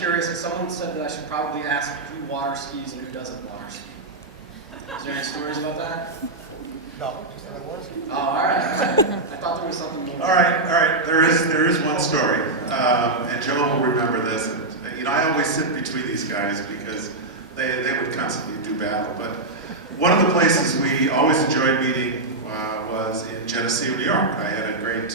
curious, someone said that I should probably ask who water skis and who doesn't water ski. Is there any stories about that? No, just that I was. Oh, all right. I thought there was something more. All right. There is one story, and Joe will remember this. And, I always sit between these guys because they would constantly do battle. But one of the places we always enjoyed meeting was in Geneseo, New York. I had a great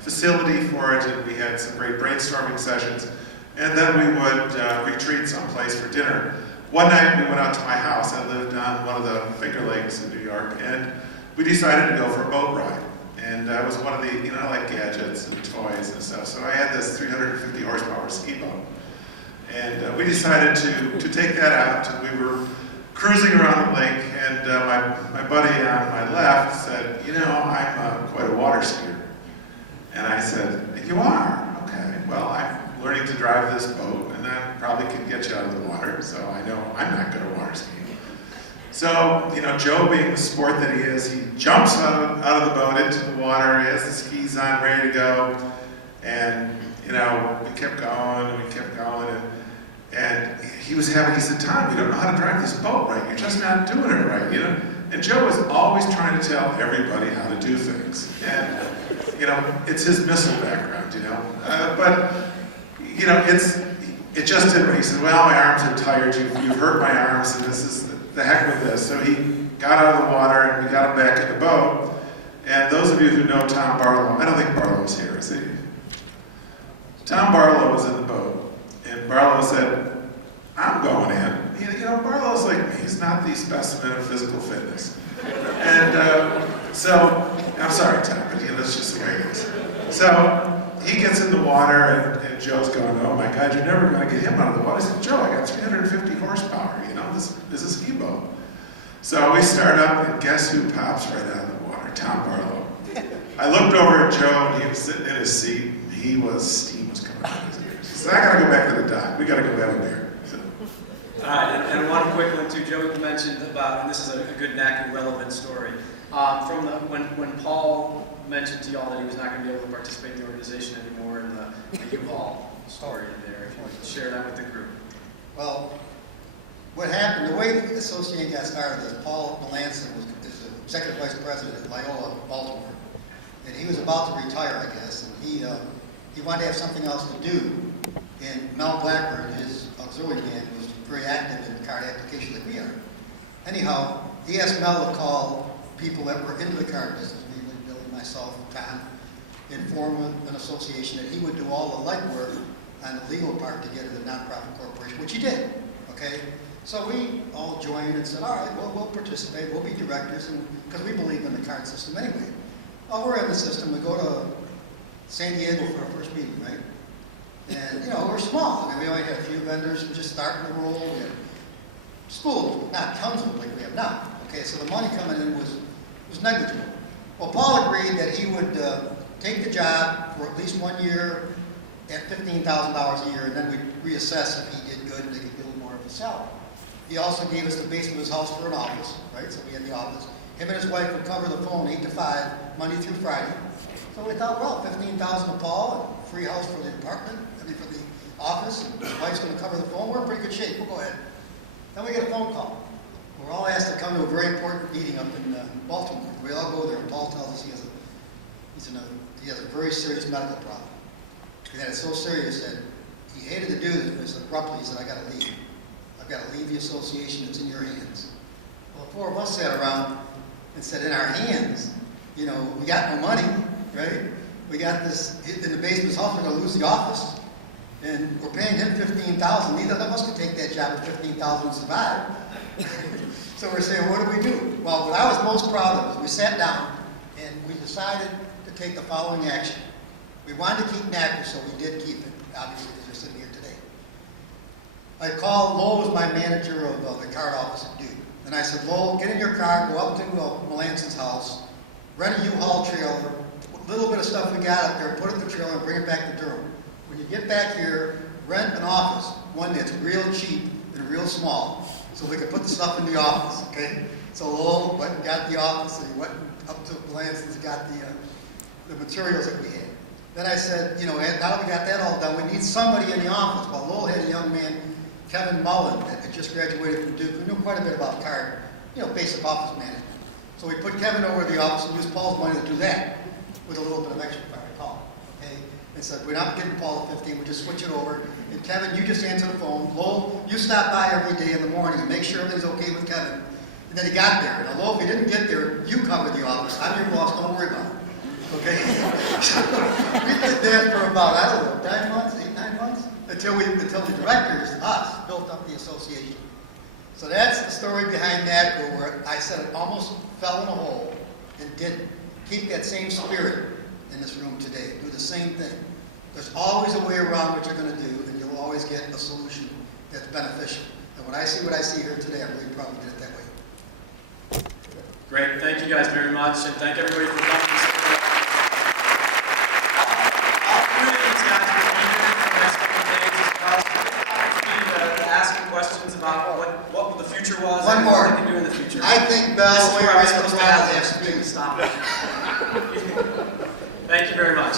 facility for it, and we had some great brainstorming sessions. And then we would retreat someplace for dinner. One night we went out to my house. I lived on one of the Finger Lakes in New York, and we decided to go for a boat ride. And I was one of the, I like gadgets and toys and stuff. So I had this 350 horsepower ski boat. And we decided to take that out, and we were cruising around the lake, and my buddy on my left said, I'm quite a water skier. And I said, you are? Okay, well, I'm learning to drive this boat, and I probably can get you out of the water, so I know I'm not good at water skiing. So, Joe, being the sport that he is, he jumps out of the boat into the water, he has the skis on, ready to go, and, we kept going, and he said, Tom, you don't know how to drive this boat right, you're just not doing it right, And Joe was always trying to tell everybody how to do things, and, it's his missile background, but, it just didn't work. He said, well, my arms are tired, you've hurt my arms, and this is the heck with this. So he got out of the water, and we got him back in the boat. And those of you who know Tom Barlow, I don't think Barlow's here, is he? Tom Barlow was in the boat, and Barlow said, I'm going in. Barlow's like me, he's not the specimen of physical fitness. And so, I'm sorry, Tom, but that's just the way it is. So, he gets in the water, and Joe's going, oh my God, you're never going to get him out of the water. I said, Joe, I got 350 horsepower, this is a ski boat. So we start up, and guess who pops right out of the water? Tom Barlow. I looked over at Joe, and he was sitting in his seat, and steam was coming out of his ears. He said, I got to go back to the dock. We got to go down there. So. All right, and one quick one too. Joe mentioned about, and this is a good NACCU relevant story, from when Paul mentioned to y'all that he was not going to be able to participate in the organization anymore, in the U-Haul story in there. If you would share that with the group. Well, what happened, the way the association got started is Paul Melanson is the executive vice president at Loyola, Baltimore. And he was about to retire, I guess, and he wanted to have something else to do. And Mel Blackburn, his auxiliary man, was very active in the card application like we are. Anyhow, he asked Mel to call people that were into the card business, mainly Billy, myself, Tom, and form an association that he would do all the legwork on the legal part to get it a nonprofit corporation, which he did, okay? So we all joined and said, all right, well, we'll participate, we'll be directors, and because we believe in the card system anyway. Well, we're in the system, we go to San Diego for our first meeting, right? And, we're small. I mean, we only had a few vendors, we're just starting to roll. We had schools, not tons of them like we have now. Okay, so the money coming in was negligible. Well, Paul agreed that he would take the job for at least 1 year at $15,000 a year, and then we'd reassess if he did good and they could give him more of a salary. He also gave us the basement of his house for an office, right? So we had the office. Him and his wife would cover the phone 8 to 5, Monday through Friday. So we thought, well, $15,000 to Paul, and free house for the apartment, for the office, and his wife's going to cover the phone. We're in pretty good shape. We'll go ahead. Then we get a phone call. We're all asked to come to a very important meeting up in Baltimore. We all go there, and Paul tells us he has a very serious medical problem. And that it's so serious that he hated to do this, but so abruptly he said, I got to leave. I've got to leave the association. It's in your hands. Well, the four of us sat around and said, in our hands, we got no money, right? We got this in the basement of his house. We're going to lose the office. And we're paying him $15,000. Neither of us could take that job at $15,000 and survive. So we're saying, what do we do? Well, what I was most proud of is we sat down and we decided to take the following action. We wanted to keep NACCU, so we did keep it, obviously, because we're sitting here today. I called, Lowell was my manager of the card office at Duke. And I said, Lowell, get in your car, go up to Melanson's house, rent a U-Haul trailer, a little bit of stuff we got up there, put it in the trailer and bring it back to Durham. When you get back here, rent an office, one that's real cheap and real small, so we could put the stuff in the office, okay? So Lowell went and got the office, and he went up to Melanson's and got the materials that we had. Then I said, you know, now that we got that all done, we need somebody in the office. Well, Lowell had a young man, Kevin Mullen, that had just graduated from Duke, who knew quite a bit about card, you know, basic office management. So we put Kevin over to the office and used Paul's money to do that, with a little bit of extra, if I recall. Okay? And said, we're not giving Paul the 15, we just switch it over. And Kevin, you just answer the phone. Lowell, you stop by every day in the morning and make sure everything's okay with Kevin. And then he got there. Now, Lowell, if he didn't get there, you cover the office. I'm your boss, don't worry about it. Okay? So we did that for about, I don't know, 9 months, 8, 9 months? Until the directors, us, built up the association. So that's the story behind NACCU, where I said it almost fell in a hole and didn't. Keep that same spirit in this room today. Do the same thing. There's always a way around what you're going to do, and you'll always get a solution that's beneficial. And when I see what I see here today, I really probably did it that way. Great. Thank you guys very much, and thank everybody for coming. All three of these guys will be here for the next couple of days as well. So we'll have an opportunity to ask you questions about what the future was One and more. what they can do in the future. I think Bell, This is where I was Wayne, supposed to have and this. Stop it. Thank you very much.